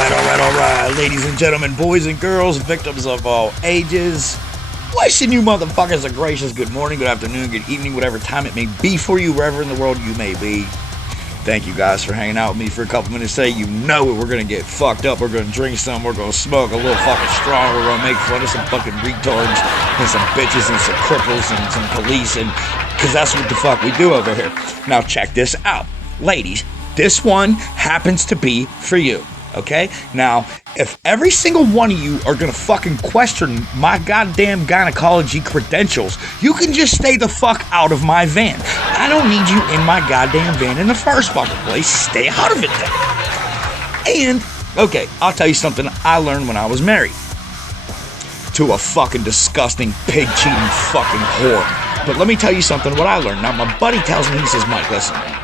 Alright, ladies and gentlemen, boys and girls, victims of all ages, wishing you motherfuckers a gracious good morning, good afternoon, good evening, whatever time it may be for you, wherever in the world you may be. Thank you guys for hanging out with me for a couple minutes today. You know it, we're gonna get fucked up, we're gonna drink some, we're gonna smoke a little fucking strong, we're gonna make fun of some fucking retards, and some bitches, and some cripples, and some police, and cause that's what the fuck we do over here. Now check this out. Ladies, this one happens to be for you. Okay? Now, if every single one of you are gonna fucking question my goddamn gynecology credentials, you can just stay the fuck out of my van. I don't need you in my goddamn van in the first fucking place. Stay out of it then. And, okay, I'll tell you something I learned when I was married. To a fucking disgusting, pig-cheating fucking whore. But let me tell you something what I learned. Now, my buddy tells me, he says, Mike, listen, man.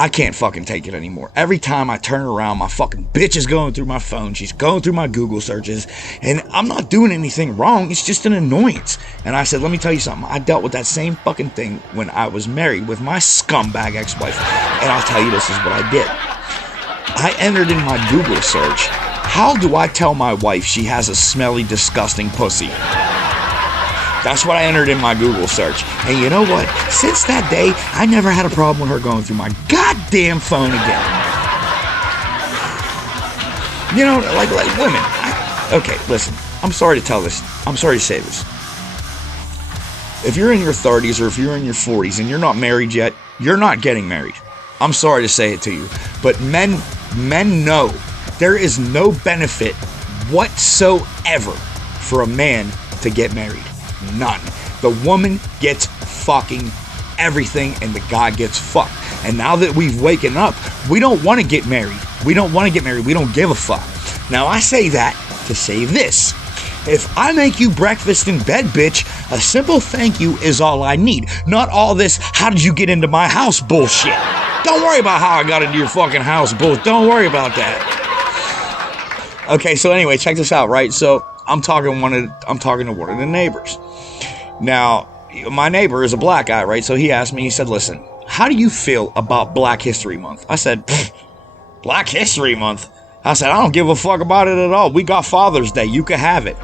I can't fucking take it anymore. Every time I turn around, my fucking bitch is going through my phone. She's going through my Google searches. And I'm not doing anything wrong. It's just an annoyance. And I said, let me tell you something. I dealt with that same fucking thing when I was married with my scumbag ex-wife. And I'll tell you, this is what I did. I entered in my Google search, how do I tell my wife she has a smelly, disgusting pussy? That's what I entered in my Google search. And you know what? Since that day, I never had a problem with her going through my goddamn phone again. You know, like women. Okay, listen. I'm sorry to tell this. I'm sorry to say this. If you're in your 30s or if you're in your 40s and you're not married yet, you're not getting married. I'm sorry to say it to you. But men know there is no benefit whatsoever for a man to get married. None. The woman gets fucking everything and the guy gets fucked. And now that we've waken up, we don't want to get married. We don't want to get married. We don't give a fuck. Now I say that to say this. If I make you breakfast in bed, bitch, a simple thank you is all I need. Not all this, how did you get into my house bullshit. Don't worry about how I got into your fucking house bullshit. Don't worry about that. Okay, so anyway, check this out, right? So I'm talking to one of the neighbors. Now, my neighbor is a black guy, right? So he asked me, he said, listen, how do you feel about Black History Month? I said, Black History Month? I said, I don't give a fuck about it at all. We got Father's Day. You can have it.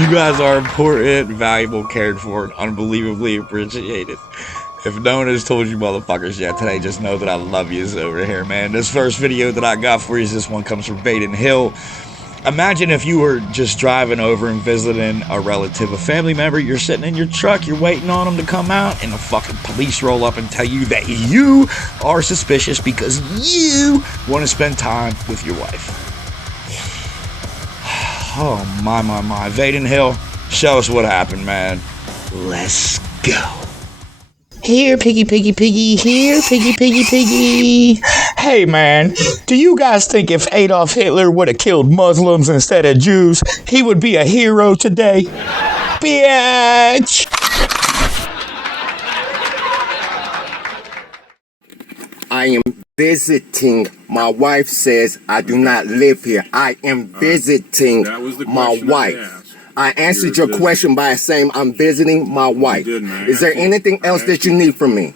You guys are important, valuable, cared for, and unbelievably appreciated. If no one has told you motherfuckers yet today, just know that I love yous over here, man. This first video that I got for you, this one comes from Baden Hill. Imagine if you were just driving over and visiting a relative, a family member, you're sitting in your truck, you're waiting on them to come out, and the fucking police roll up and tell you that you are suspicious because you want to spend time with your wife. Oh, my. Baden Hill, show us what happened, man. Let's go. Here, piggy, here, piggy. Hey, man, do you guys think if Adolf Hitler would have killed Muslims instead of Jews, he would be a hero today? Bitch! I am visiting. My wife says I do not live here. I am visiting my wife. I answered your question by saying I'm visiting my wife. Is there anything else that you need from me?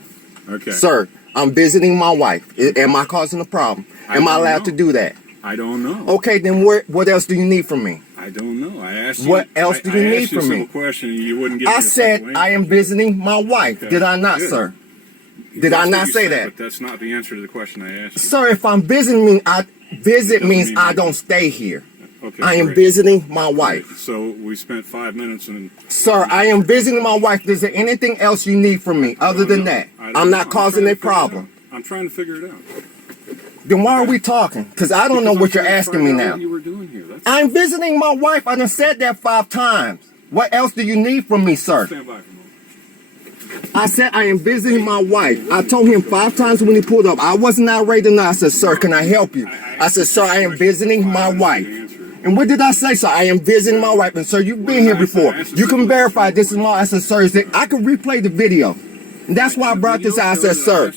Okay. Sir, I'm visiting my wife. Am I causing a problem? Am I allowed to do that? I don't know. Okay, then what else do you need from me? I don't know. I asked you. What else do you need from me? I asked you a simple question and you wouldn't get I said I am visiting my wife. Okay. Did I not, sir? Did I not say that? But that's not the answer to the question I asked you. Sir, if I'm visiting, means I don't stay here. Okay, I am visiting my wife. Okay, so we spent 5 minutes and... Sir, I am visiting my wife. Is there anything else you need from me other than that? I'm not causing a problem. I'm trying to figure it out. Then why are we talking? Because I don't know what you're asking me now. What you were doing here. I'm visiting my wife. I done said that 5 times. What else do you need from me, sir? Stand by for a moment. I said I am visiting my wife. I told him 5 times when he pulled up. I wasn't irate enough. I said, sir, can I help you? I said, sir, I am visiting my wife. And what did I say, sir? I am visiting my wife. And sir, you've been here before. You can verify this is my... I said, sir, I can replay the video. And that's why I brought this out. I said, sir,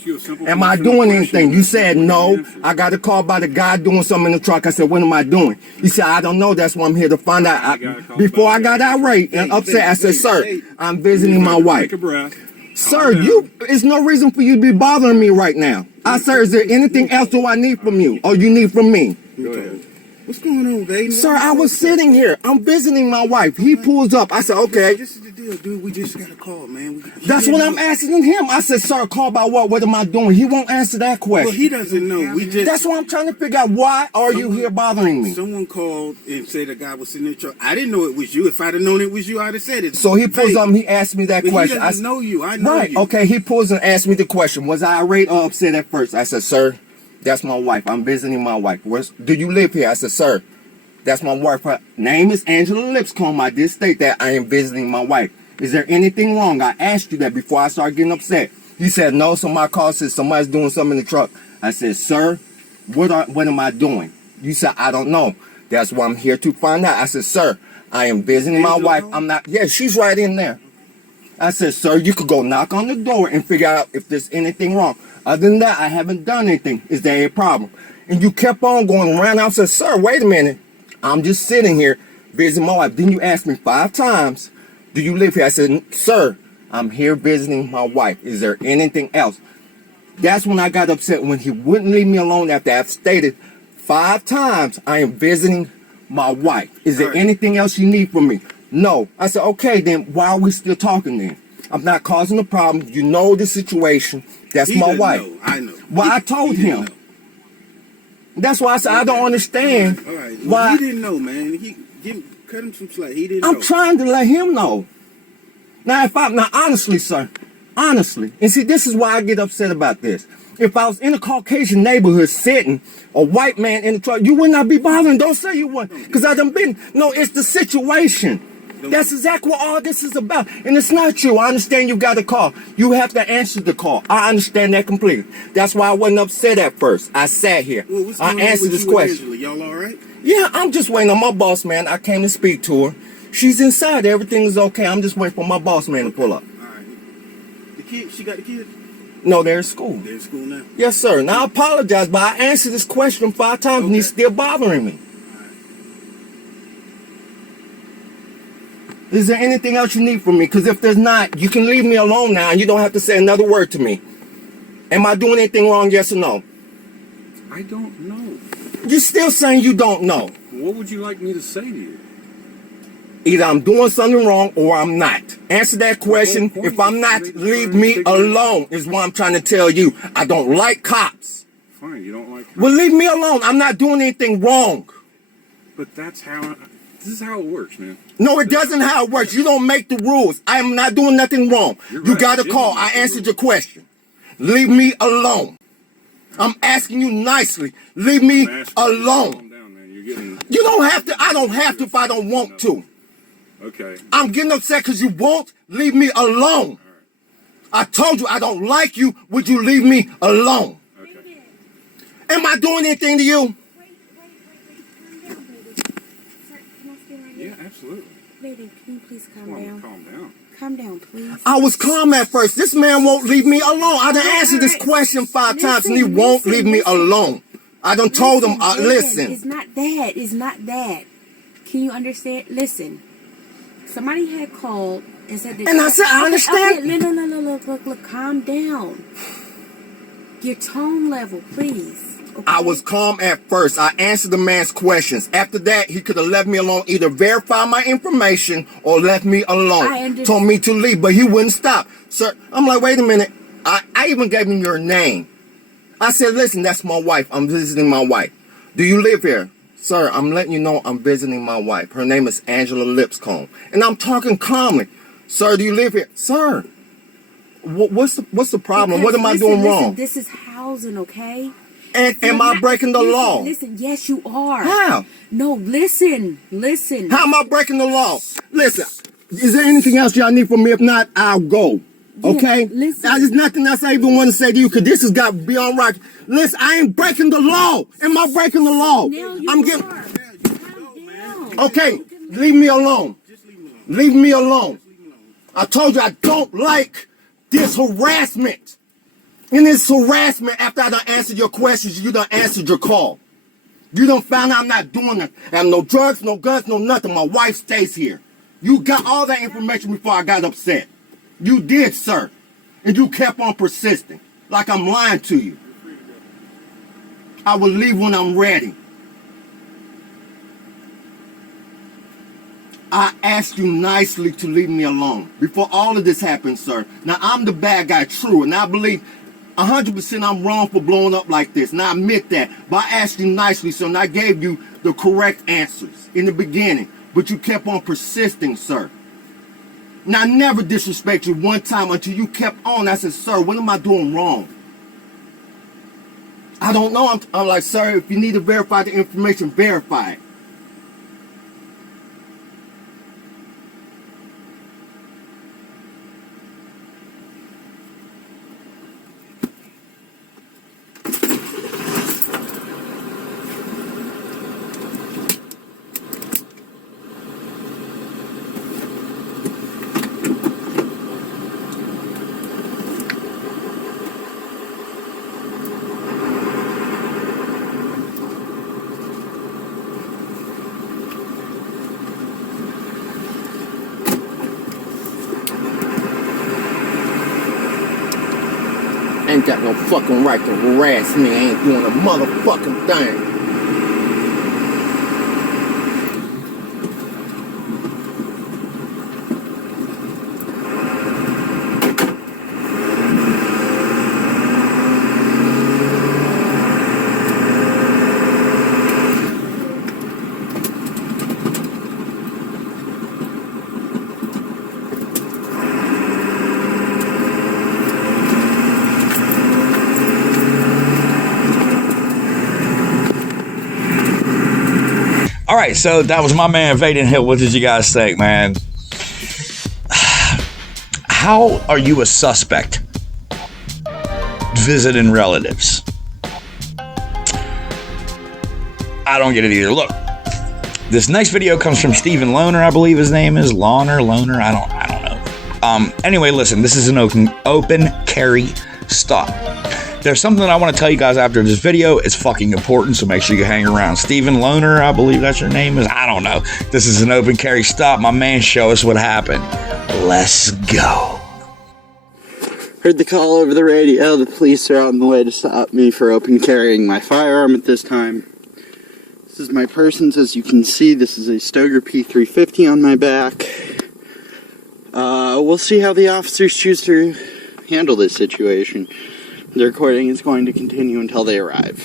am I doing anything? You said, no. I got a call by the guy doing something in the truck. I said, what am I doing? He said, I don't know. That's why I'm here to find out. Before I got irate and upset, I said, sir, I'm visiting my wife. Take a breath. Sir, it's no reason for you to be bothering me right now. Sir, is there anything else do I need from you or you need from me? Go ahead. What's going on, baby? Sir, I was sitting here. I'm visiting my wife. He pulls up. I said, okay. This is the deal, dude. We just got a call, man. That's what I'm asking him. I said, sir, call about what? What am I doing? He won't answer that question. Well, he doesn't know. That's why I'm trying to figure out why are you here bothering me? Someone called and said the guy was sitting in the truck. I didn't know it was you. If I'd have known it was you, I'd have said it. So he pulls up and he asked me that But question. He doesn't know you. I know right, you. okay, he pulls and asks me the question. Was I irate or upset at first? I said, sir, that's my wife. I'm visiting my wife. Do you live here? I said, sir, that's my wife. Her name is Angela Lipscomb. I did state that I am visiting my wife. Is there anything wrong? I asked you that before I started getting upset. You said no, so my call says somebody's doing something in the truck. I said, sir, what am I doing? You said, I don't know. That's why I'm here to find out. I said, sir, I am visiting my wife. I'm not, yeah, she's right in there. I said, sir, you could go knock on the door and figure out if there's anything wrong. Other than that, I haven't done anything. Is there a problem? And you kept on going around. I said, sir, wait a minute. I'm just sitting here visiting my wife. Then you asked me 5 times, do you live here? I said, sir, I'm here visiting my wife. Is there anything else? That's when I got upset, when he wouldn't leave me alone after I've stated 5 times, I am visiting my wife. Is there anything else you need from me? No. I said, okay, then why are we still talking then? I'm not causing a problem. You know the situation. That's my wife. I know. Well, I told him. That's why I said I don't understand. All right. Well, why he didn't know, man. Cut him some slack. He didn't know. I'm trying to let him know. Now, honestly, sir, honestly, and see, this is why I get upset about this. If I was in a Caucasian neighborhood sitting, a white man in the truck, you would not be bothering. Don't say you wouldn't, because I done been. No, it's the situation. That's exactly what all this is about. And it's not you. I understand you got a call. You have to answer the call. I understand that completely. That's why I wasn't upset at first. I sat here. Well, I answered this question. Y'all all right? Yeah, I'm just waiting on my boss man. I came to speak to her. She's inside. Everything is okay. I'm just waiting for my boss man to pull up. All right. The kid, she got the kids? No, they're in school. They're in school now? Yes, sir. Now, I apologize, but I answered this question 5 times and he's still bothering me. Is there anything else you need from me? Because if there's not, you can leave me alone now and you don't have to say another word to me. Am I doing anything wrong, yes or no? I don't know. You're still saying you don't know. What would you like me to say to you? Either I'm doing something wrong or I'm not. Answer that question. If I'm not, leave me alone is what I'm trying to tell you. I don't like cops. Fine, you don't like cops. Well, leave me alone. I'm not doing anything wrong. But this is how it works, man. No, it doesn't how it works. You don't make the rules. I am not doing nothing wrong. You're You right. got a call. I answered your question. Leave me alone. I'm asking you nicely. Leave me alone. Calm down, man. You're getting... You don't have to. I don't have to if I don't want to. Okay. I'm getting upset because you won't leave me alone. I told you I don't like you. Would you leave me alone? Okay. Am I doing anything to you? Yeah, absolutely. Baby, can you please calm Well, down? calm down. Calm down, please. I was calm at first. This man won't leave me alone. I done answered this question 5 times and he won't leave me alone. I done told him, listen. It's not that. It's not that. Can you understand? Listen. Somebody had called and said that. And I said, I understand. Okay, no. Look. Calm down. Your tone level, please. Okay? I was calm at first. I answered the man's questions. After that, he could have left me alone, either verify my information or left me alone. Told me to leave, but he wouldn't stop. Sir, I'm like, wait a minute. I even gave him your name. I said, listen, that's my wife. I'm visiting my wife. Do you live here? Sir, I'm letting you know I'm visiting my wife. Her name is Angela Lipscomb. And I'm talking calmly. Sir, do you live here? Sir, what's the problem? What am I doing wrong? This is housing, okay? And am I breaking the law? Listen, yes, you are. How? No, listen. How am I breaking the law? Listen, is there anything else y'all need from me? If not, I'll go. Okay? Listen. There's nothing else I even want to say to you because this has got beyond right. Listen, I ain't breaking the law. Am I breaking the law? Now you I'm are. getting. Calm down. Okay, leave me alone. Leave me alone. I told you I don't like this harassment. And this harassment after I done answered your questions, you done answered your call. You done found out I'm not doing that. I have no drugs, no guns, no nothing. My wife stays here. You got all that information before I got upset. You did, sir. And you kept on persisting, like I'm lying to you. I will leave when I'm ready. I asked you nicely to leave me alone before all of this happened, sir. Now, I'm the bad guy, true, and I believe 100% I'm wrong for blowing up like this, and I admit that. But I asked you nicely, sir, and I gave you the correct answers in the beginning, but you kept on persisting, sir. Now, I never disrespect you one time until you kept on. I said, sir, what am I doing wrong? I don't know. I'm like, sir, if you need to verify the information, verify it. Ain't got no fucking right to harass me. I ain't doing a motherfucking thing. All right, so that was my man Vaden Hill. What did you guys think, man? How are you a suspect visiting relatives? I don't get it either. Look, this next video comes from Stephen Lohner, I believe his name is. Loner, I don't know. Anyway, listen, this is an open carry stop. There's something that I want to tell you guys after this video. It's fucking important, so make sure you hang around. Stephen Lohner, I believe that's your name is. I don't know. This is an open carry stop. My man, show us what happened. Let's go. Heard the call over the radio. The police are on the way to stop me for open carrying my firearm at this time. This is my person's. As you can see, this is a Stoeger P350 on my back. We'll see how the officers choose to handle this situation. The recording is going to continue until they arrive.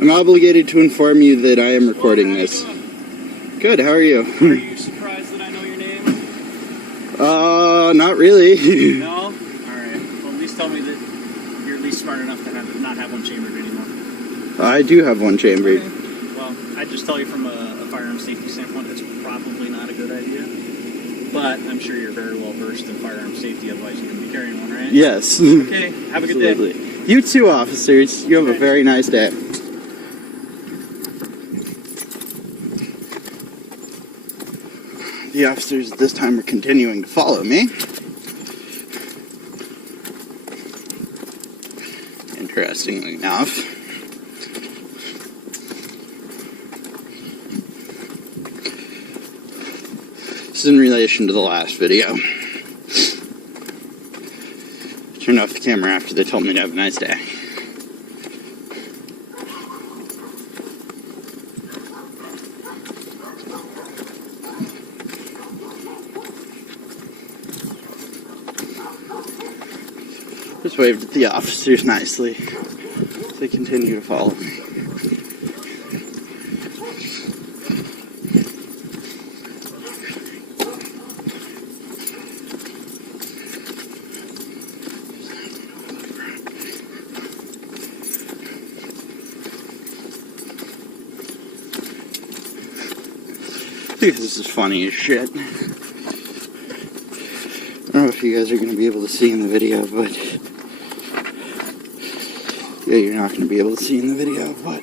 I'm obligated to inform you that I am recording this. Good, how are you? Are you surprised that I know your name? Not really. No? Alright. Well, at least tell me that smart enough to not have one chambered anymore. I do have one chambered. Okay. Well, I'd just tell you from a firearm safety standpoint, it's probably not a good idea. But I'm sure you're very well versed in firearm safety, otherwise you wouldn't be carrying one, right? Yes. Okay, have a good day. Absolutely. You too, officers. You have a very nice day. The officers at this time are continuing to follow me. Interestingly enough. This is in relation to the last video. Turned off the camera after they told me to have a nice day. Just waved at the officers nicely. They continue to follow me. I think this is funny as shit. I don't know if you guys are going to be able to see in the video, but... yeah, you're not going to be able to see in the video, but...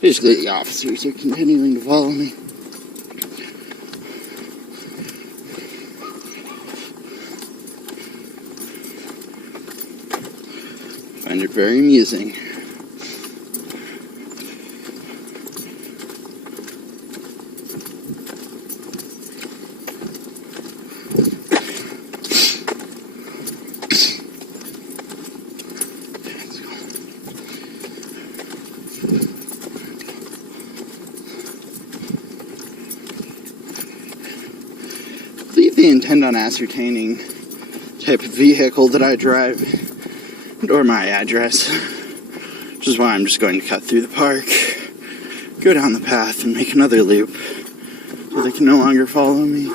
basically, the officers are continuing to follow me. I find it very amusing. They intend on ascertaining the type of vehicle that I drive or my address, which is why I'm just going to cut through the park, go down the path, and make another loop so they can no longer follow me.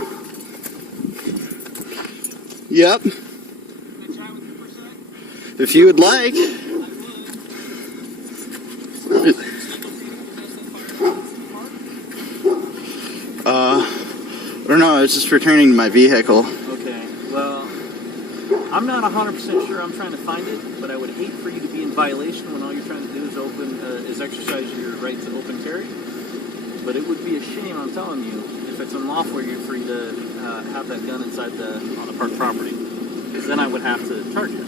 Yep. If you would like. I don't know, I was just returning to my vehicle. Okay, well, I'm not 100% sure I'm trying to find it, but I would hate for you to be in violation when all you're trying to do is exercise your right to open carry. But it would be a shame, I'm telling you, if it's unlawful for you to have that gun inside on the park property. Because then I would have to charge you.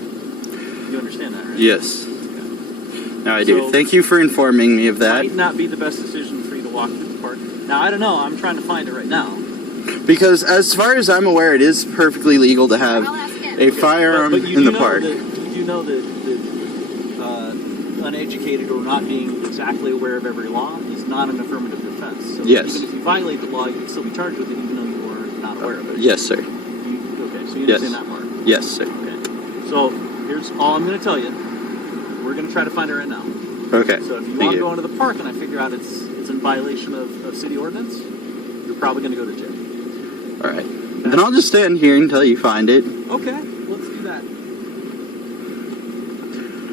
You understand that, right? Yes. Okay. No, I do. So, thank you for informing me of that. It might not be the best decision for you to walk through the park. Now, I don't know, I'm trying to find it right now. Because as far as I'm aware, it is perfectly legal to have a firearm in the park. You do know that uneducated or not being exactly aware of every law is not an affirmative defense. So yes. Even if you violate the law, you can still be charged with it even though you are not aware of it. Yes, sir. Okay, so you understand that part? Yes, sir. Okay. So here's all I'm going to tell you. We're going to try to find it right now. Okay. So if you want to go into the park and I figure out it's in violation of city ordinance, you're probably going to go to jail. Alright. Okay. Then I'll just stand here until you find it. Okay, let's do that.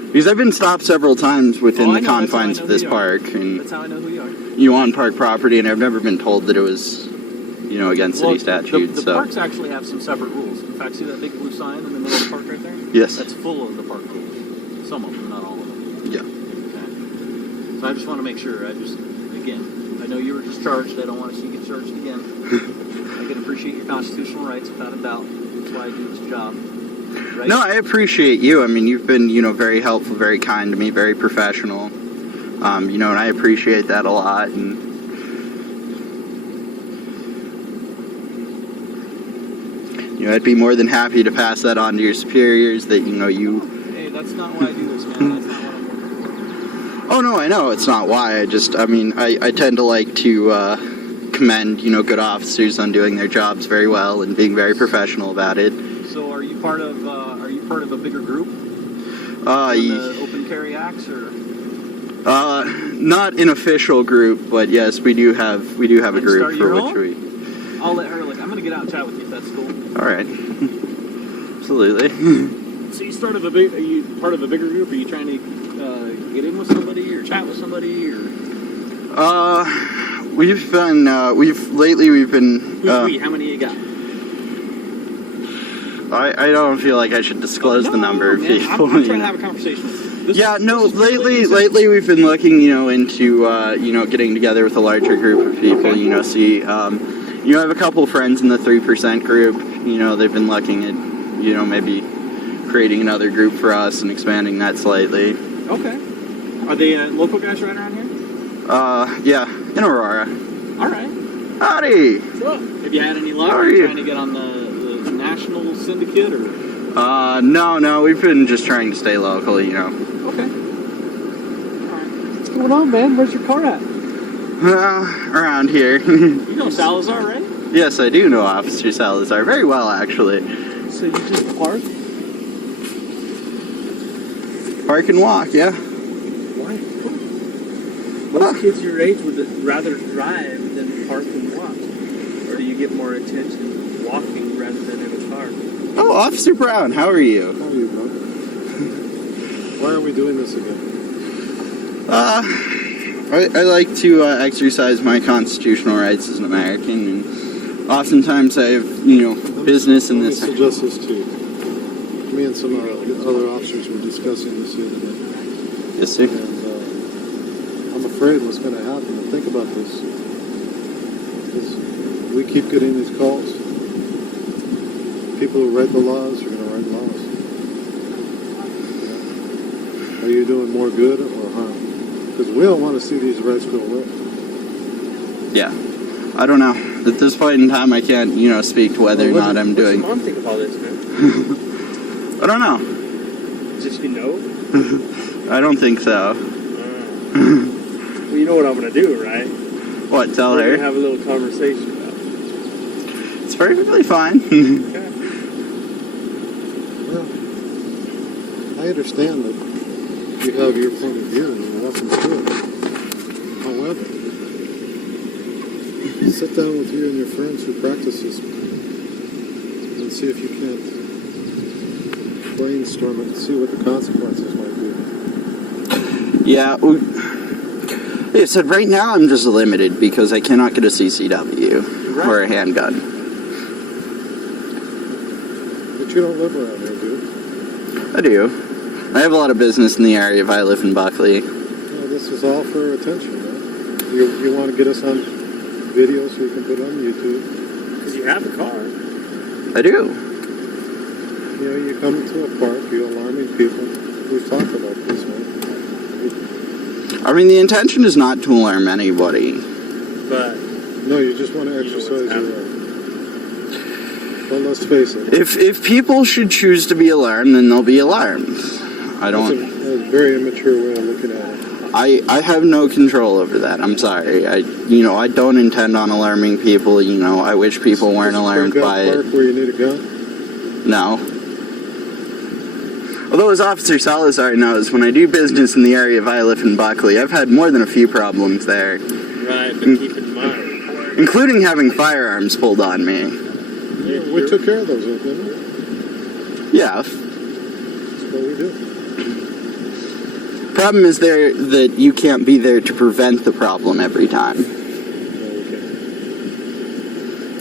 Because I've been stopped several times within the confines of this park. And that's how I know who you are. You on park property, and I've never been told that it was, against city statute. The parks actually have some separate rules. In fact, see that big blue sign in the middle of the park right there? Yes. That's full of the park rules. Some of them, not all of them. Yeah. Okay. So I just want to make sure. I know you were just charged. I don't want to see you get charged again. I can appreciate your constitutional rights without a doubt. That's why I do this job. Right? No, I appreciate you. I mean, you've been, very helpful, very kind to me, very professional. And I appreciate that a lot. And I'd be more than happy to pass that on to your superiors. That you. Hey, that's not why I do this, man. That's not what I'm looking for. Oh no, I know it's not why. I tend to like to commend, good officers on doing their jobs very well and being very professional about it. So, are you part of a bigger group? The Open Carry Acts, or? Not an official group, but yes, we do have a group for which we. I'll let her. I'm gonna get out and chat with you if that's cool. All right. absolutely. So you started are you part of a bigger group? Are you trying to get in with somebody or chat with somebody or? We've been lately we've been. Who's we? How many you got? I don't feel like I should disclose the number of people. I'm trying to have a conversation with you. Lately we've been looking, into getting together with a larger group of people. Okay. See, I have a couple friends in the 3% group. They've been looking at, maybe creating another group for us and expanding that slightly. Okay. Are they local guys right around here? Yeah, in Aurora. All right. Howdy. So, have you had any luck? How are you? Trying to get on the national syndicate or? No, we've been just trying to stay local, Okay. All right. What's going on, man? Where's your car at? Around here. You know Salazar, right? Yes, I do know Officer Salazar very well, actually. So you just park? Park and walk, yeah. Why? Most kids your age would rather drive than park and walk. Or do you get more attention walking rather than in a car? Oh, Officer Brown, how are you? How are you, bro? Why are we doing this again? I like to exercise my constitutional rights as an American, and oftentimes I have, business in this. Let me suggest this to you. Me and some other officers were discussing this the other day. Yes, sir. And I'm afraid what's going to happen, and think about this, is we keep getting these calls. People who write the laws are going to write laws. Are you doing more good or harm? Because we don't want to see these rights go away. Yeah. I don't know. At this point in time, I can't, speak to whether or not I'm doing. What's your mom think of all this, man? I don't know. Just know? I don't think so. Well, you know what I'm gonna do, right? What? Tell We're her. gonna have a little conversation about it. It's perfectly fine. Okay. Well, I understand that you have your point of view and you're welcome to it. However, sit down with you and your friends who practice this and see if you can't brainstorm it and see what the consequences might be. Yeah. Like I said, right now I'm just limited because I cannot get a CCW or a handgun. But you don't live around here, do you? I do. I have a lot of business in the area if I live in Buckley. Well, this is all for attention, right? You want to get us on video so we can put it on YouTube? Because you have a car. I do. You come to a park, you're alarming people. We've talked about this, right? I mean, the intention is not to alarm anybody. But No, you just want to exercise your right. Well, let's face it. If people should choose to be alarmed, then they'll be alarmed. I don't. That's a very immature way of looking at it. I have no control over that. I'm sorry. I don't intend on alarming people. I wish people weren't alarmed by it. Park where you need a gun? No. Although, as Officer Salazar knows, when I do business in the area of I live in Buckley, I've had more than a few problems there. right, but keep in mind. Including having firearms pulled on me. We took care of those, didn't we? Yeah. That's what we do. Problem is that you can't be there to prevent the problem every time.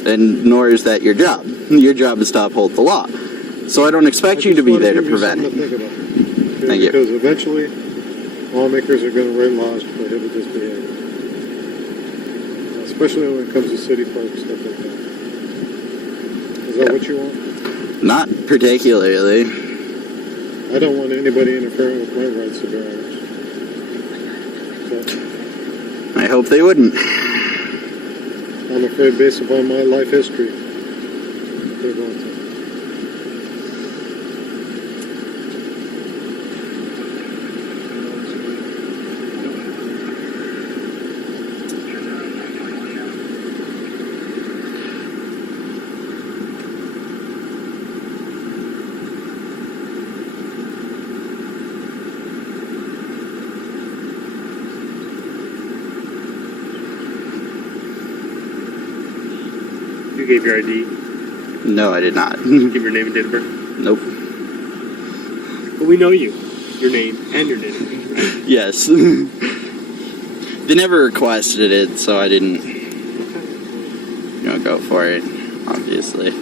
And nor is that your job. Your job is to uphold the law. So I don't expect you to be there to prevent it. Thank you. Because eventually, lawmakers are going to write laws to prohibit this behavior. Especially when it comes to city parks, stuff like that. Is that what you want? Not particularly. I don't want anybody interfering with my rights to bear arms. So, I hope they wouldn't. I'm afraid based upon my life history, they're going to. You gave your ID. No, I did not. Give your name and date of birth. Nope. But we know you. Your name and your name. Yes. They never requested it, so I didn't, go for it, obviously.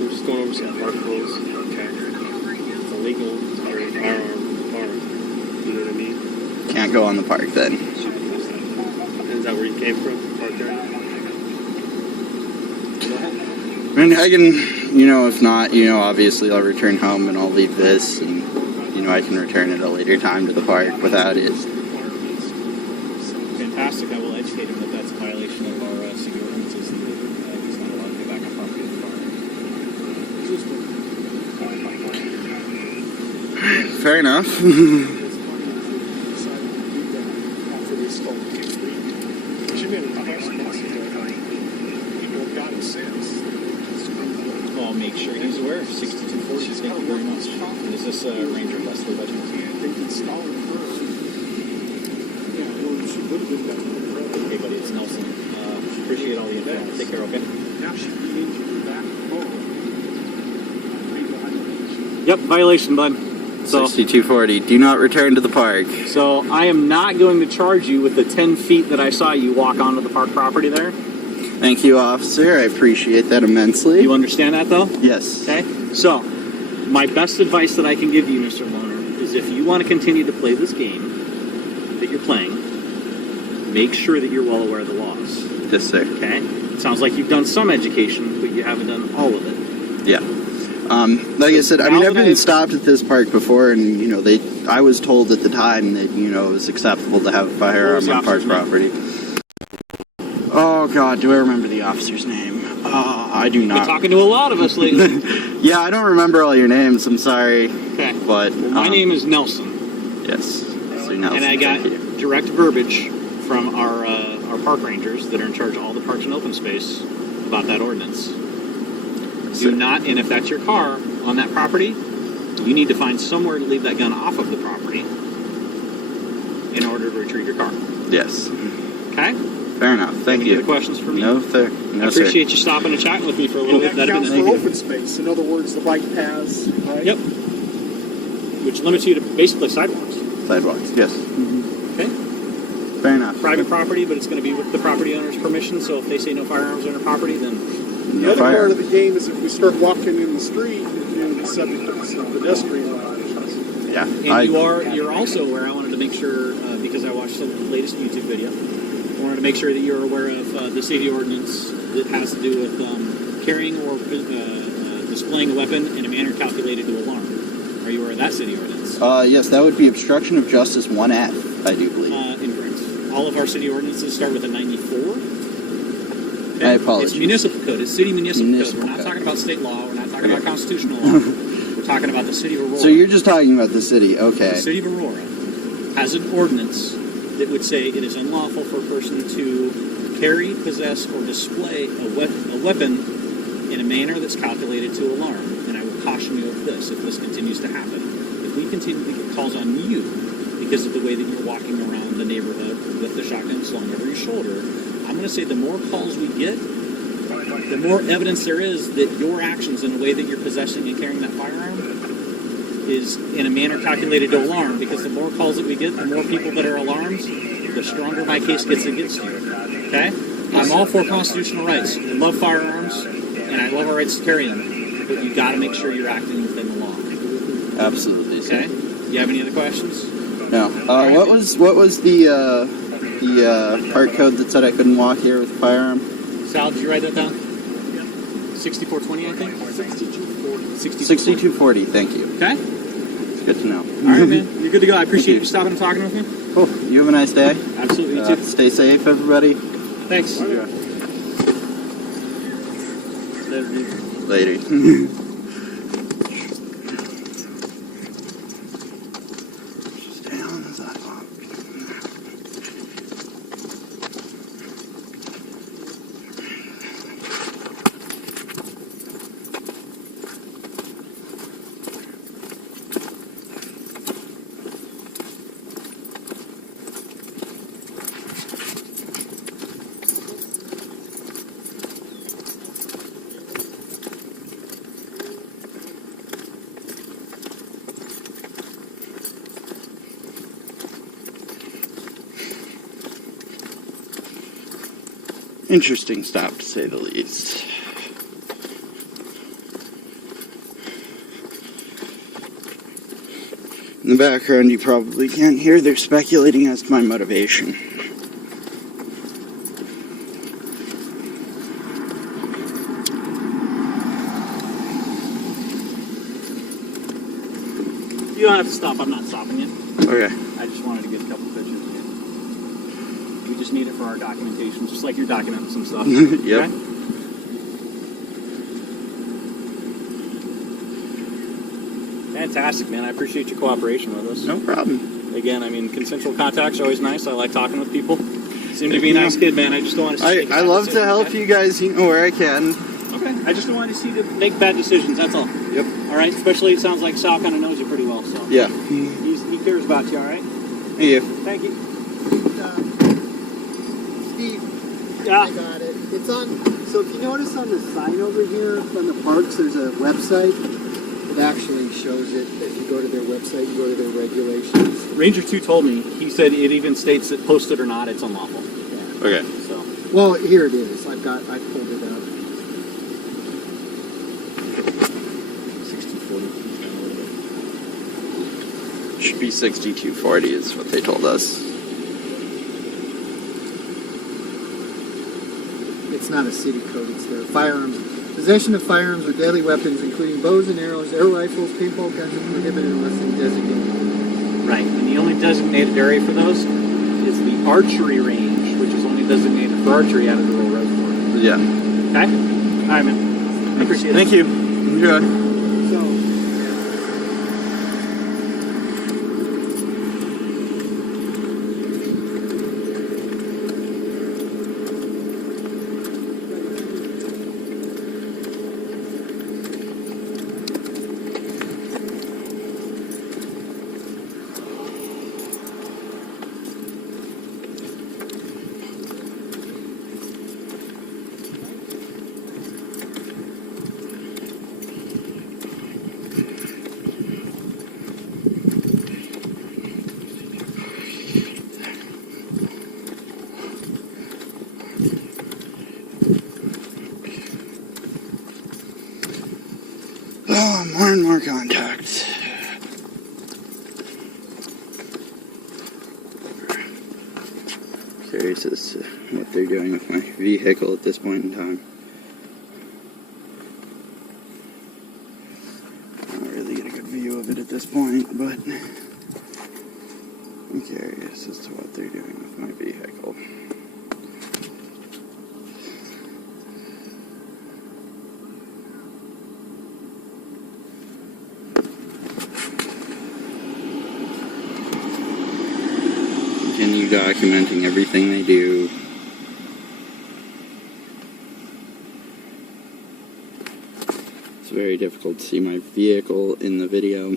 We're just going over some park rules. Okay. It's illegal to carry a firearm in the park. You know what I mean? Can't go on the park then. Is that where you came from? Park area? I mean, I can, if not, obviously I'll return home and I'll leave this and, I can return at a later time to the park without it. Fantastic. I will educate him that that's a violation of our city ordinances and that he's not allowed to go back on property of the park. Fair enough. I'll make sure he's aware of 6240. Thank you very much. And is this Ranger Lester Veterans? Hey, buddy, it's Nelson. Appreciate all the info. Take care, okay? Yep, violation, bud. So, 6240. Do not return to the park. So I am not going to charge you with the 10 feet that I saw you walk onto the park property there. Thank you, officer. I appreciate that immensely. You understand that, though? Yes. Okay. So, my best advice that I can give you, Mr. Loner, is if you want to continue to play this game that you're playing, make sure that you're well aware of the laws. Yes, sir. Okay? It sounds like you've done some education, but you haven't done all of it. Yeah. Like I said, I've been stopped at this park before, and I was told at the time that it was acceptable to have a firearm on park property. Oh God, do I remember the officer's name? I do not. You've been talking to a lot of us lately. Yeah, I don't remember all your names. I'm sorry. Okay. But my name is Nelson. Yes, Mr. Nelson. And I got direct verbiage from our park rangers that are in charge of all the parks and open space about that ordinance. Do not, and if that's your car on that property, you need to find somewhere to leave that gun off of the property in order to retrieve your car. Yes. Okay? Fair enough. Thank you. Any other questions for me? No, sir. No, I appreciate you stopping and chatting with me for a little bit. That counts for open space. In other words, the bike paths, right? Yep. Which limits you to basically sidewalks. Sidewalks, yes. Okay? Fair enough. Private property, but it's going to be with the property owner's permission, so if they say no firearms on their property, then... The other part of the game is if we start walking in the street, you'll be subject to some pedestrian violations. Yeah. And you're also aware, I wanted to make sure, because I watched the latest YouTube video, I wanted to make sure that you're aware of the city ordinance that has to do with carrying or displaying a weapon in a manner calculated to alarm. Are you aware of that city ordinance? Yes, that would be obstruction of justice 1F, I do believe. Incorrect. All of our city ordinances start with a 94. I apologize. It's municipal code. It's city municipal code. We're not talking about state law. We're not talking about constitutional law. We're talking about the city of Aurora. So you're just talking about the city, okay. The city of Aurora has an ordinance that would say it is unlawful for a person to carry, possess, or display a weapon in a manner that's calculated to alarm. And I would caution you of this if this continues to happen. If we continue to get calls on you because of the way that you're walking around the neighborhood with the shotgun slung over your shoulder, I'm going to say the more calls we get, the more evidence there is that your actions in the way that you're possessing and carrying that firearm is in a manner calculated to alarm, because the more calls that we get, the more people that are alarmed, the stronger my case gets against you. Okay? I'm all for constitutional rights. I love firearms, and I love our rights to carry them. But you got to make sure you're acting within the law. Absolutely. Okay? You have any other questions? No. What was the park code that said I couldn't walk here with a firearm? Sal, did you write that down? 6420, I think? 6240. 6240, thank you. Okay? It's good to know. All right, man. You're good to go. I appreciate you stopping and talking with me. Cool. You have a nice day. Absolutely, you too. Stay safe, everybody. Thanks. Later. Stay on the sidewalk. Interesting stop, to say the least. In the background, you probably can't hear, they're speculating as to my motivation. You don't have to stop. I'm not stopping you. Okay. I just wanted to get a couple pictures of you. We just need it for our documentation, just like you're documenting some stuff. Yep. Okay? Fantastic, man. I appreciate your cooperation with us. No problem. Again, I mean, consensual contacts are always nice. I like talking with people. Seem to be a nice kid, man. I just don't want to see I love to help you guys, where I can. Okay. I just don't want to see you make bad decisions, that's all. Yep. All right? Especially, it sounds like Sal kind of knows you pretty well, so. Yeah. He cares about you, all right? Thank you. Thank you. Steve, Yeah. I got it. It's on. So if you notice on the sign over here on the parks, there's a website. It actually shows it. If you go to their website, you go to their regulations. Ranger 2 told me. He said it even states that posted or not, it's unlawful. Yeah. Okay. So. Well, here it is. I pulled it up. 6040. Should be 6240 is what they told us. It's not a city code. It's their firearms. Possession of firearms or deadly weapons, including bows and arrows, air rifles, paintball guns, are prohibited unless they designated. Right, and the only designated area for those is the archery range, which is only designated for archery out of the little reservoir. Yeah. Okay? All right, man. I appreciate it. Thank you. Enjoy. Oh, more and more contacts. Curious as to what they're doing with my vehicle at this point in time. Not really get a good view of it at this point, but I'm curious as to what they're doing with my vehicle. Continue documenting everything they do. It's very difficult to see my vehicle in the video.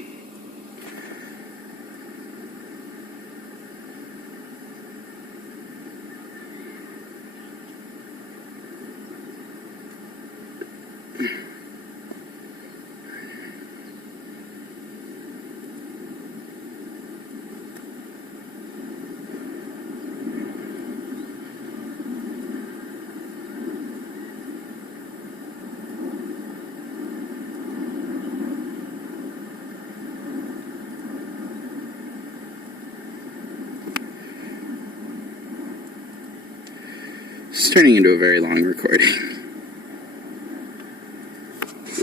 It's turning into a very long recording,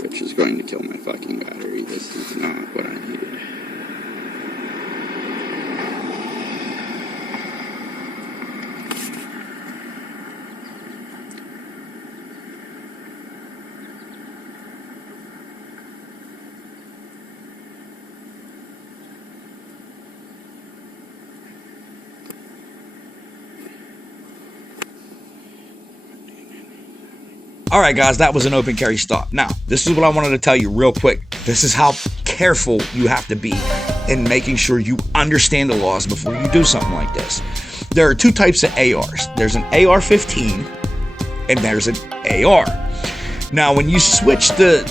which is going to kill my fucking battery. This is not what I needed. Alright guys, that was an open carry stop. Now, this is what I wanted to tell you real quick. This is how careful you have to be in making sure you understand the laws before you do something like this. There are two types of ARs. There's an AR-15 and there's an AR. Now, when you switch the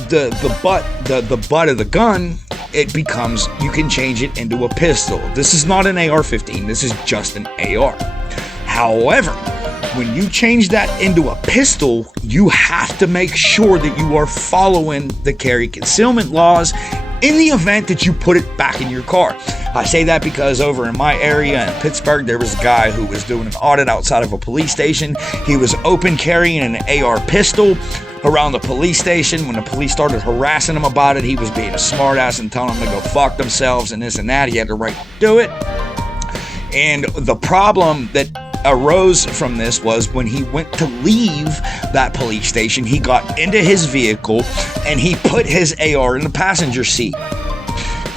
butt of the gun, it becomes, you can change it into a pistol. This is not an AR-15, this is just an AR. However, When you change that into a pistol, you have to make sure that you are following the carry concealment laws in the event that you put it back in your car. I say that because over in my area in Pittsburgh, there was a guy who was doing an audit outside of a police station. He was open carrying an AR pistol around the police station. When the police started harassing him about it, he was being a smartass and telling them to go fuck themselves and this and that. He had the right to do it. And the problem that arose from this was when he went to leave that police station, he got into his vehicle and he put his AR in the passenger seat.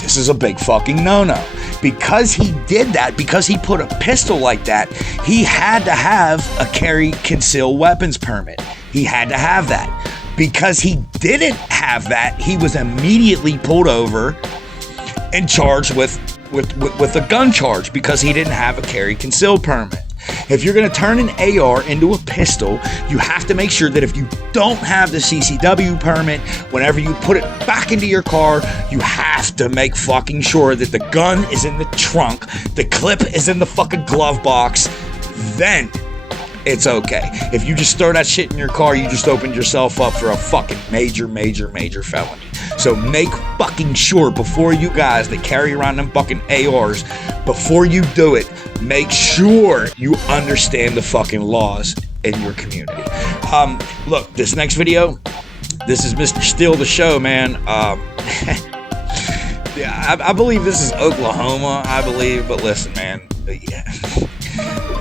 This is a big fucking no-no. Because he did that, because he put a pistol like that, he had to have a carry concealed weapons permit. He had to have that. Because he didn't have that, he was immediately pulled over and charged with a gun charge because he didn't have a carry concealed permit. If you're going to turn an AR into a pistol, you have to make sure that if you don't have the CCW permit, whenever you put it back into your car, you have to make fucking sure that the gun is in the trunk, the clip is in the fucking glove box, then it's okay. If you just throw that shit in your car, you just opened yourself up for a fucking major felony. So make fucking sure before you guys that carry around them fucking ARs, before you do it, make sure you understand the fucking laws in your community. Look, this next video, this is Mr. Steele the Show, man. Yeah, I believe this is Oklahoma, I believe, but listen, man, yeah.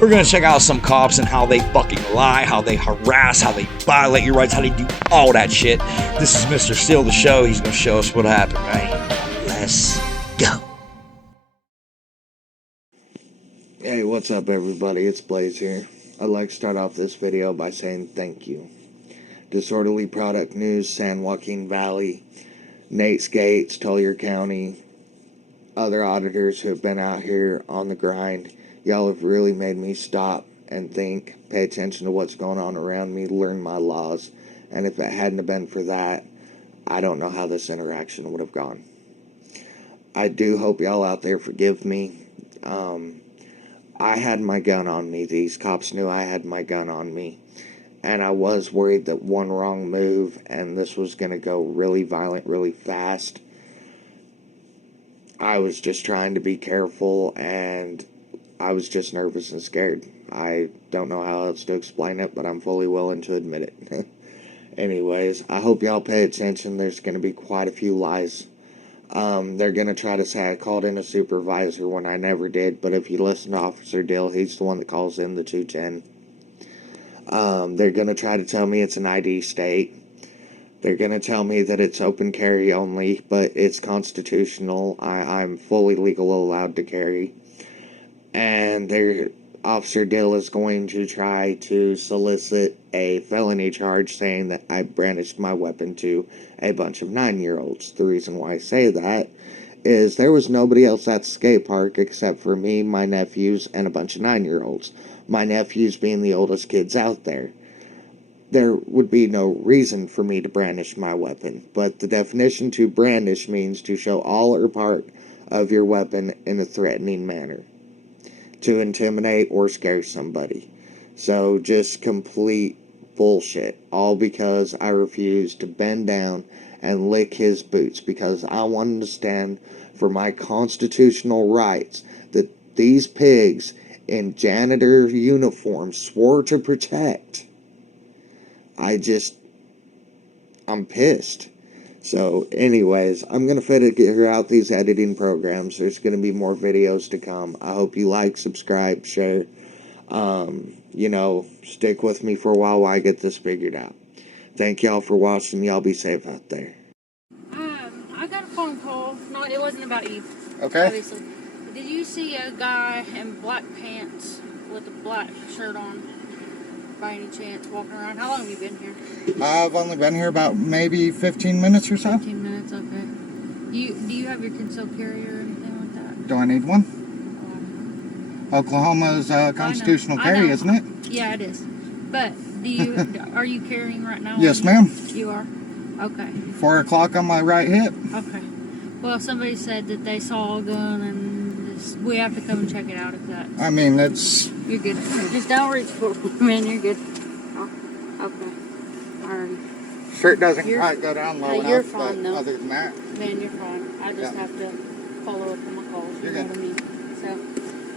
We're going to check out some cops and how they fucking lie, how they harass, how they violate your rights, how they do all that shit. This is Mr. Steele the Show. He's going to show us what happened, right? Let's go. Hey, what's up, everybody? It's Blaze here. I'd like to start off this video by saying thank you. Disorderly Product News, San Joaquin Valley, Nate Skates, Tullier County, other auditors who have been out here on the grind. Y'all have really made me stop and think, pay attention to what's going on around me, learn my laws. And if it hadn't have been for that, I don't know how this interaction would have gone. I do hope y'all out there forgive me. I had my gun on me. These cops knew I had my gun on me. And I was worried that one wrong move and this was going to go really violent, really fast. I was just trying to be careful and I was just nervous and scared. I don't know how else to explain it, but I'm fully willing to admit it. Anyways, I hope y'all pay attention. There's going to be quite a few lies. They're going to try to say I called in a supervisor when I never did, but if you listen to Officer Dill, he's the one that calls in the 210. They're going to try to tell me it's an ID state. They're going to tell me that it's open carry only, but it's constitutional. I'm fully legal allowed to carry. And Officer Dill is going to try to solicit a felony charge saying that I brandished my weapon to a bunch of 9-year-olds. The reason why I say that is there was nobody else at the skate park except for me, my nephews, and a bunch of 9-year-olds. My nephews being the oldest kids out there. There would be no reason for me to brandish my weapon, but the definition to brandish means to show all or part of your weapon in a threatening manner, to intimidate or scare somebody. So just complete bullshit, all because I refused to bend down and lick his boots because I wanted to stand for my constitutional rights that these pigs in janitor uniforms swore to protect. I'm pissed. So anyways, I'm going to figure out these editing programs. There's going to be more videos to come. I hope you like, subscribe, share. Stick with me for a while I get this figured out. Thank y'all for watching. Y'all be safe out there. I got a phone call. No, it wasn't about you. Okay. Obviously. Did you see a guy in black pants with a black shirt on by any chance walking around? How long have you been here? I've only been here about maybe 15 minutes or so. 15 minutes, okay. Do you have your concealed carry or anything like that? Do I need one? Oklahoma's constitutional carry, isn't it? Yeah, it is. But are you carrying right now? Yes, ma'am. You are? Okay. 4 o'clock on my right hip. Okay. Well, somebody said that they saw a gun and we have to come and check it out if that. I mean, that's You're good. Just don't reach for it, man. You're good. Oh, okay. Alright. Shirt doesn't You're- quite go down low Hey, enough, you're but fine, though. other than that, Man, you're fine. I just Yeah. have to follow up on my calls. You know what I mean?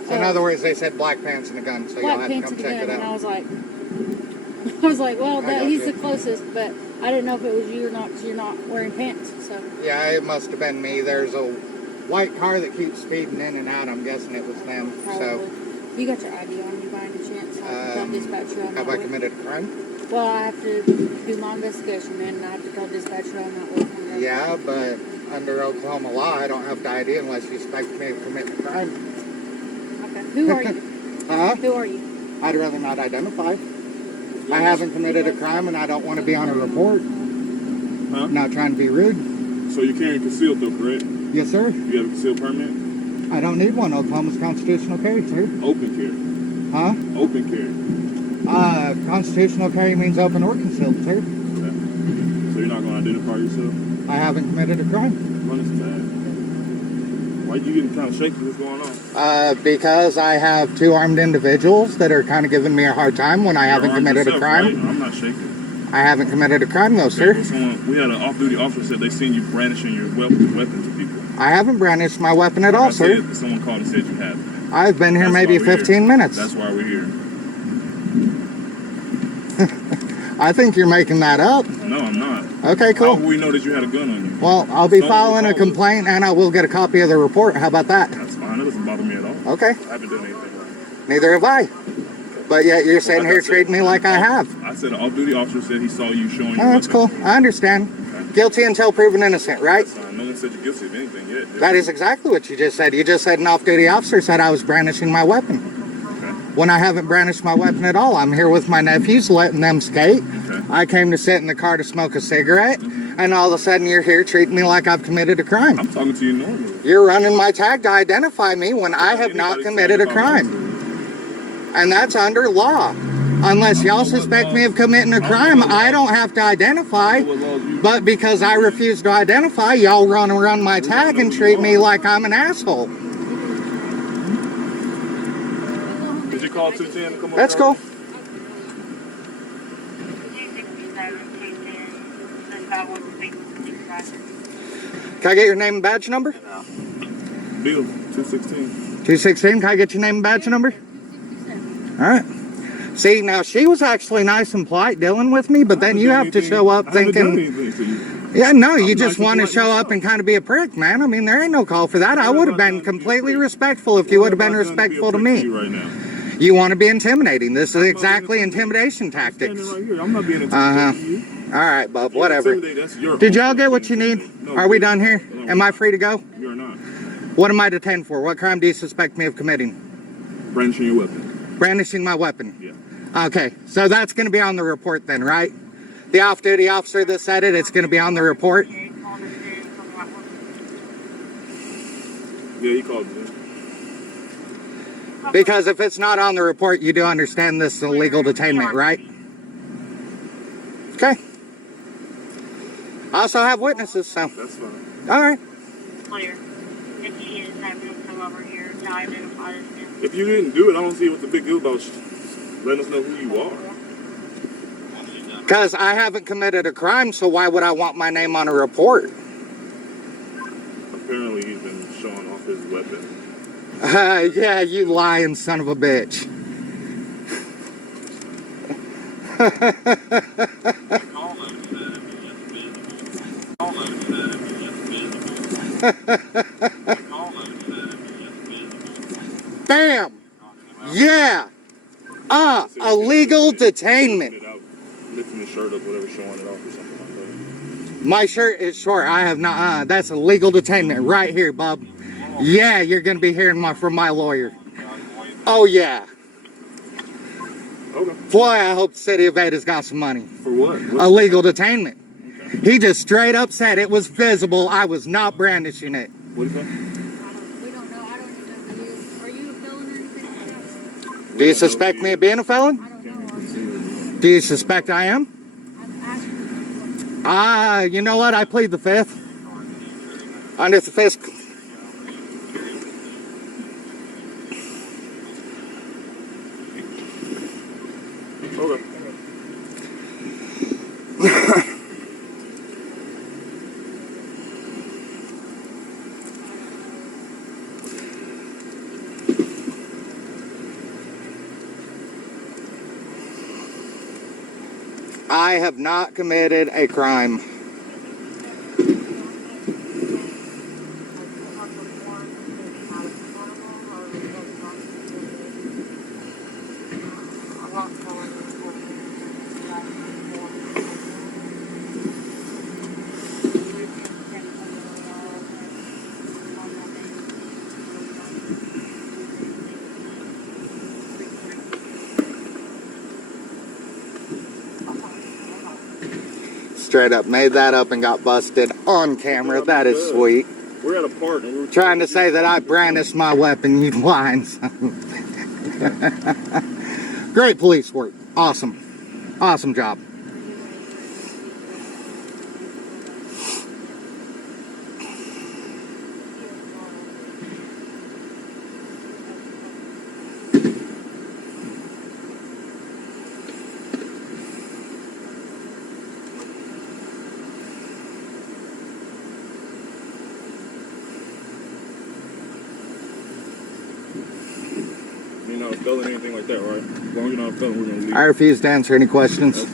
so in other words, they said black pants and a gun, so you'll black have to pants come and a check gun, it and I out. was like, well, I got he's you. the closest, but I didn't know if it was you or not, because you're not wearing pants. So Yeah, it must have been me. There's a white car that keeps speeding in and out. I'm guessing it was them. probably. You got your ID on you by any chance? I can tell dispatcher on Have that I way. committed a crime? Well, I have to do my investigation, man, and I have to tell dispatcher on that way. Yeah, but under Oklahoma law, I don't have to ID unless you suspect me of committing a crime. Okay. Who are you? Huh? Who are you? I'd rather not identify. I haven't committed a crime and I don't want to be on a report. Huh? Not trying to be rude. So you're carrying concealed though, correct? Yes, sir. You have a concealed permit? I don't need one. Oklahoma's constitutional carry, sir. Open carry. Huh? Open carry. Constitutional carry means open or concealed, sir. Okay. So you're not going to identify yourself? I haven't committed a crime. Run this bad. Why you getting kind of shaky? What's going on? Because I have two armed individuals that are kind of giving me a hard time when I haven't committed a crime. Right? I'm not shaking. I haven't committed a crime though, sir. We had an off-duty officer said they seen you brandishing your weapon to people. I haven't brandished my weapon at all, sir. Someone called and said you have. I've been here maybe 15 minutes. That's why we're here. I think you're making that up. No, I'm not. Okay, cool. How will we know that you had a gun on you? Well, I'll be filing a complaint and I will get a copy of the report. How about that? That's fine. That doesn't bother me at all. Okay. I haven't done anything wrong. Neither have I. But yet you're sitting here treating me like I have. I said an off-duty officer said he saw you showing Oh, that's cool. I understand. Guilty until proven innocent, right? No one said you're guilty of anything yet. That is exactly what you just said. You just said an off-duty officer said I was brandishing my weapon. When I haven't brandished my weapon at all. I'm here with my nephews, letting them skate. I came to sit in the car to smoke a cigarette, and all of a sudden you're here treating me like I've committed a crime. I'm talking to you normally. You're running my tag to identify me when I have not committed a crime. And that's under law. Unless y'all suspect me of committing a crime, I don't have to identify. But because I refuse to identify, y'all run my tag and treat me like I'm an asshole. Did you call 210 to come over? That's cool. Can I get your name and badge number? Bill, 216. 216, can I get your name and badge number? Alright. See, now she was actually nice and polite dealing with me, but then you have to show up thinking... Yeah, no, you just want to show up and kind of be a prick, man. I mean, there ain't no call for that. I would have been completely respectful if you would have been respectful to me. You want to be intimidating. This is exactly intimidation tactics. I'm not being intimidated. Alright, bub, whatever. Did y'all get what you need? Are we done here? Am I free to go? You're not. What am I detained for? What crime do you suspect me of committing? Brandishing your weapon. Brandishing my weapon? Yeah. Okay, so that's going to be on the report then, right? The off-duty officer that said it, it's going to be on the report? Yeah, he called me. Because if it's not on the report, you do understand this is illegal detainment, right? Okay. I also have witnesses, so. That's fine. All right. Clear. If he is having to come over here to identify this. If you didn't do it, I don't see what's the big deal about letting us know who you are. Because I haven't committed a crime, so why would I want my name on a report? Apparently he's been showing off his weapon. Yeah, you lying son of a bitch. Bam! Yeah! Illegal detainment. Lifting his shirt up, whatever, showing it off or something like that. My shirt is short. I have not. That's illegal detainment right here, bub. Yeah, you're going to be hearing from my lawyer. Oh, yeah. Okay. Boy, I hope the city of Ada's got some money. For what? Illegal detainment. Okay. He just straight up said it was visible. I was not brandishing it. What do you think? We don't know. I don't even know you. Are you a felon or anything? Do you suspect me of being a felon? I don't know. Do you suspect I am? I'm asking you. You know what? I plead the fifth. Under the fifth. Okay. I have not committed a crime. Straight up made that up and got busted on camera. That is sweet. We're at a park and we're Trying to say that I brandished my weapon, you lines. Great police work. Awesome. Awesome job. You're not a felon or anything like that, right? As long as you're not a felon, we're gonna leave. I refuse to answer any questions.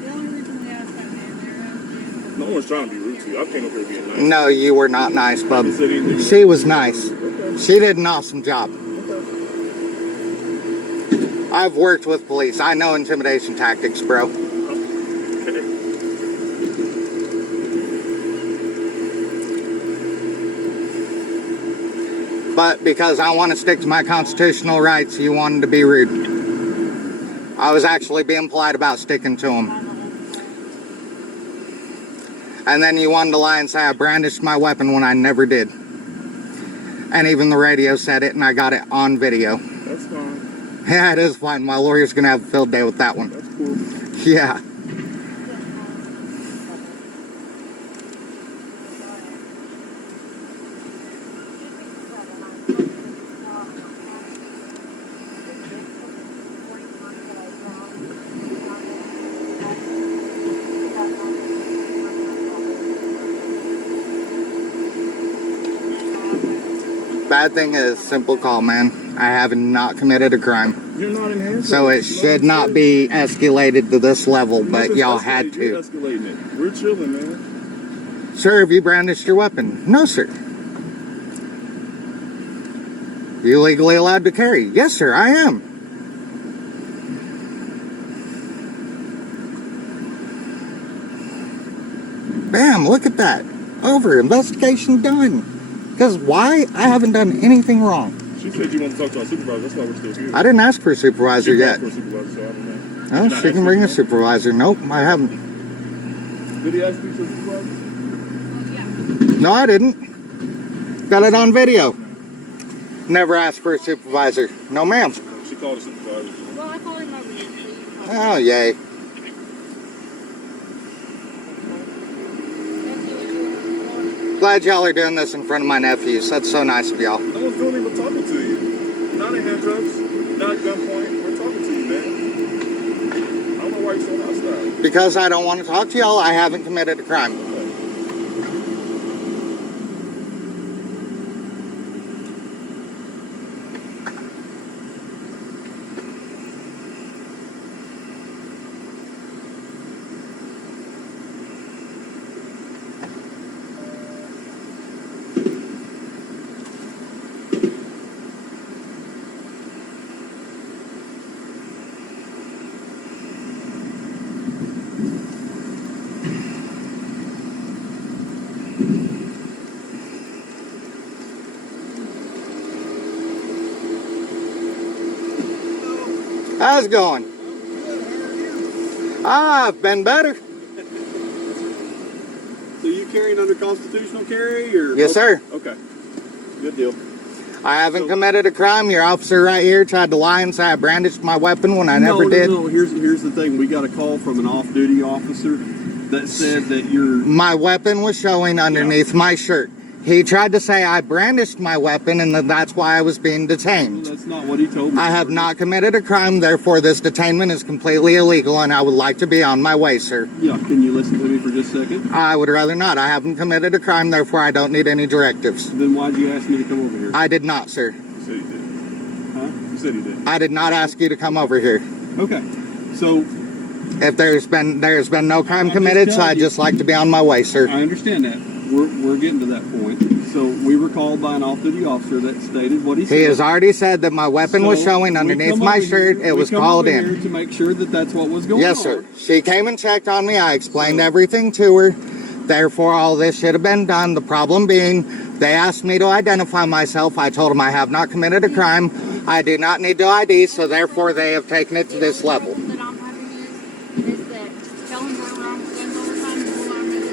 The only reason we asked that man there, No one's trying to be rude to you. I came up here being nice. No, you were not nice, bub. She was nice. She did an awesome job. I've worked with police. I know intimidation tactics, bro. But because I want to stick to my constitutional rights, you wanted to be rude. I was actually being polite about sticking to them. And then you wanted to lie and say I brandished my weapon when I never did. And even the radio said it, and I got it on video. That's fine. Yeah, it is fine. My lawyer's going to have a field day with that one. That's cool. Yeah. Bad thing is, simple call, man. I have not committed a crime. You're not in handcuffs. So it should not be escalated to this level, but y'all had You're to. escalating it. We're chilling, man. Sir, have you brandished your weapon? No, sir. You legally allowed to carry? Yes, sir, I am. Bam, look at that. Over, investigation done. Because why? I haven't done anything wrong. She said you want to talk to our supervisor. That's why we're still here. I didn't ask for a supervisor She yet. asked for a supervisor, so I don't know. Oh, she can bring a supervisor. Nope, I haven't. Did he ask you for a supervisor? No, I didn't. Got it on video. Never asked for a supervisor. No, ma'am. She called a supervisor. well, I called him over here. So you can call Oh, yay. Glad y'all are doing this in front of my nephews. That's so nice of y'all. No one's doing even talking to you. Not in handcuffs. Not at gunpoint. We're talking to you, man. I don't know why you're so hostile. Because I don't want to talk to y'all, I haven't committed a crime. How's it going? I've been better. So you carrying under constitutional carry, or? Yes, sir. Okay. Good deal. I haven't committed a crime. Your officer right here tried to lie and say I brandished my weapon when I never did. No, here's the thing. We got a call from an off-duty officer that said that you're... My weapon was showing underneath my shirt. He tried to say I brandished my weapon and that's why I was being detained. Well, that's not what he told me. I have not committed a crime, therefore this detainment is completely illegal and I would like to be on my way, sir. Yeah, can you listen to me for just a second? I would rather not. I haven't committed a crime, therefore I don't need any directives. Then why'd you ask me to come over here? I did not, sir. You said you did. Huh? You said you did. I did not ask you to come over here. Okay, so... If there's been no crime committed, so I'd just like to be on my way, sir. I understand that. We're getting to that point. So we were called by an off-duty officer that stated what he said. He has already said that my weapon was showing underneath my shirt. It was called in. Here to make sure that that's what was going on. Yes, sir. She came and checked on me. I explained everything to her. Therefore, all this should have been done. The problem being, they asked me to identify myself. I told them I have not committed a crime. I do not need to ID, so therefore they have taken it to this level.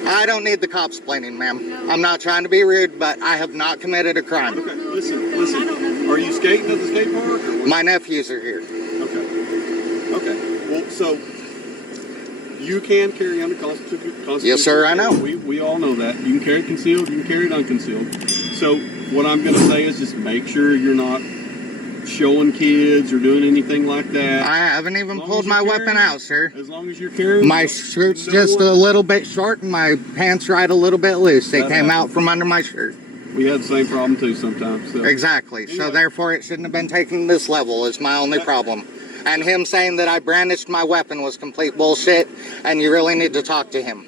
I don't need the cops explaining, ma'am. I'm not trying to be rude, but I have not committed a crime. Okay, listen. Are you skating at the skate park? Or my nephews are here. Okay. Well, so you can carry under constitutional. Yes, sir, I know. We all know that. You can carry it concealed, you can carry it unconcealed. So what I'm going to say is just make sure you're not showing kids or doing anything like that. I haven't even pulled my weapon out, sir. As long as you're carrying. My shirt's just a little bit short and my pants right a little bit loose. They came out from under my shirt. We had the same problem too sometimes. So. Exactly. Anyway. So therefore it shouldn't have been taken to this level is my only problem. And him saying that I brandished my weapon was complete bullshit and you really need to talk to him.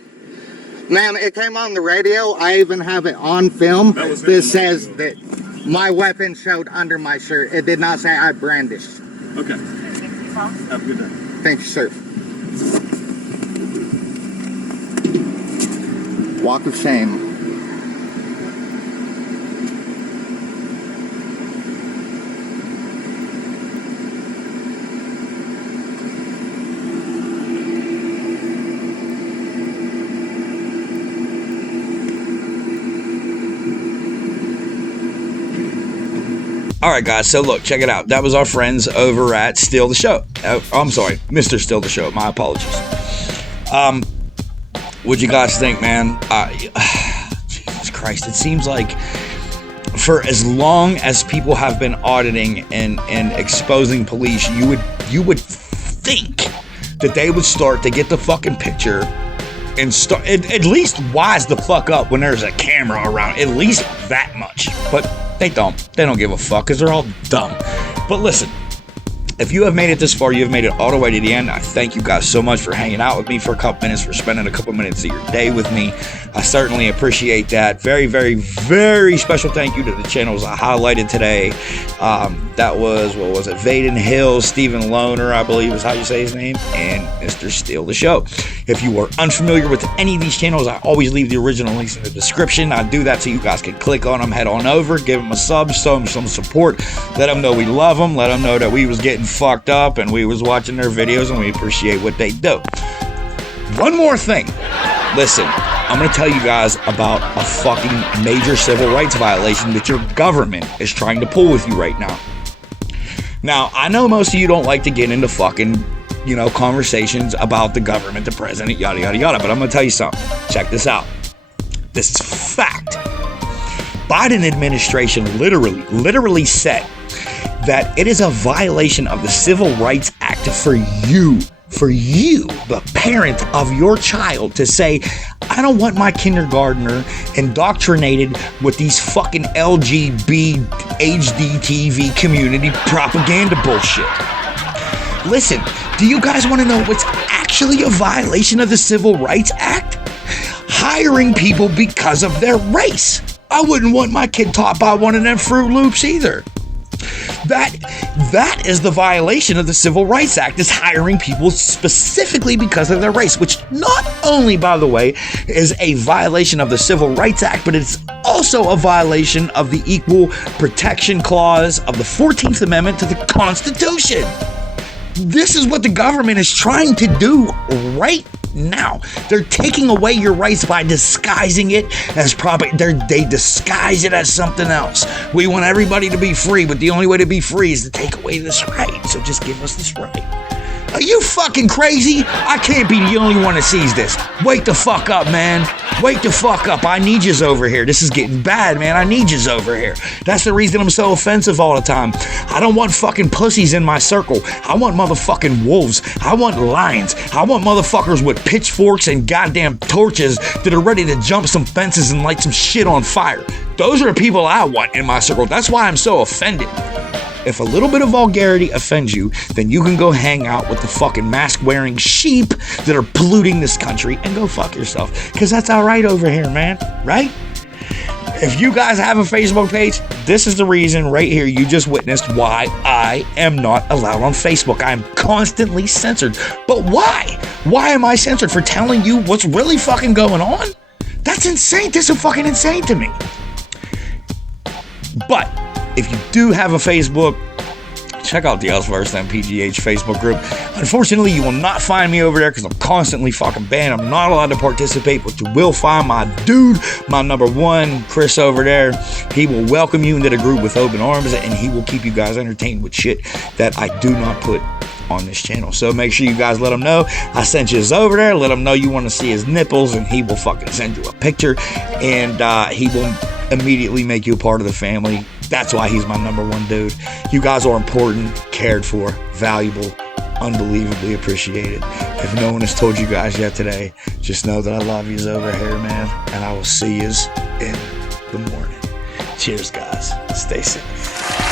Ma'am, it came on the radio. I even have it on film. This says that my weapon showed under my shirt. It did not say I brandished. Okay. Have a good day. Thank you, sir. Walk of shame. All right, guys. So look, check it out. That was our friends over at Steal the Show. I'm sorry, Mr. Steal the Show. My apologies. What'd you guys think, man? Jesus Christ! It seems like for as long as people have been auditing and exposing police, you would think that they would start to get the fucking picture and start at least wise the fuck up when there's a camera around. At least that much, but. They don't give a fuck because they're all dumb. But listen, if you have made it this far, you have made it all the way to the end. I thank you guys so much for hanging out with me for a couple minutes, for spending a couple minutes of your day with me. I certainly appreciate that. Very, very, very special thank you to the channels I highlighted today. That was, what was it? Vaden Hill, Stephen Loner, I believe is how you say his name, and Mr. Steal the Show. If you are unfamiliar with any of these channels, I always leave the original links in the description. I do that so you guys can click on them, head on over, give them a sub, show them some support, let them know we love them, let them know that we was getting fucked up and we was watching their videos and we appreciate what they do. One more thing. Listen, I'm going to tell you guys about a fucking major civil rights violation that your government is trying to pull with you right now. Now, I know most of you don't like to get into fucking, conversations about the government, the president, yada, yada, yada, but I'm going to tell you something. Check this out. This is fact. Biden administration literally said that it is a violation of the Civil Rights Act for you, the parent of your child, to say, I don't want my kindergartner indoctrinated with these fucking LGB HDTV community propaganda bullshit. Listen, do you guys want to know what's actually a violation of the Civil Rights Act? Hiring people because of their race. I wouldn't want my kid taught by one of them Fruit Loops either. That is the violation of the Civil Rights Act, is hiring people specifically because of their race, which not only, by the way, is a violation of the Civil Rights Act, but it's also a violation of the Equal Protection Clause of the 14th Amendment to the Constitution. This is what the government is trying to do right now. They're taking away your rights by disguising it as they disguise it as something else. We want everybody to be free, but the only way to be free is to take away this right. So just give us this right. Are you fucking crazy? I can't be the only one that sees this. Wake the fuck up, man. Wake the fuck up. I need yous over here. This is getting bad, man. I need yous over here. That's the reason I'm so offensive all the time. I don't want fucking pussies in my circle. I want motherfucking wolves. I want lions. I want motherfuckers with pitchforks and goddamn torches that are ready to jump some fences and light some shit on fire. Those are the people I want in my circle. That's why I'm so offended. If a little bit of vulgarity offends you, then you can go hang out with the fucking mask-wearing sheep that are polluting this country and go fuck yourself. Because that's all right over here, man. Right? If you guys have a Facebook page, this is the reason right here you just witnessed why I am not allowed on Facebook. I'm constantly censored. But why? Why am I censored? For telling you what's really fucking going on? That's insane. This is fucking insane to me. But if you do have a Facebook, check out the USVSTHEMPGH Facebook group. Unfortunately, you will not find me over there because I'm constantly fucking banned. I'm not allowed to participate, but you will find my dude, my number one, Chris over there. He will welcome you into the group with open arms, and he will keep you guys entertained with shit that I do not put on this channel. So make sure you guys let him know I sent you over there. Let him know you want to see his nipples, and he will fucking send you a picture, and he will immediately make you a part of the family. That's why he's my number one dude. You guys are important, cared for, valuable, unbelievably appreciated. If no one has told you guys yet today, just know that I love yous over here, man, and I will see yous in the morning. Cheers, guys. Stay safe.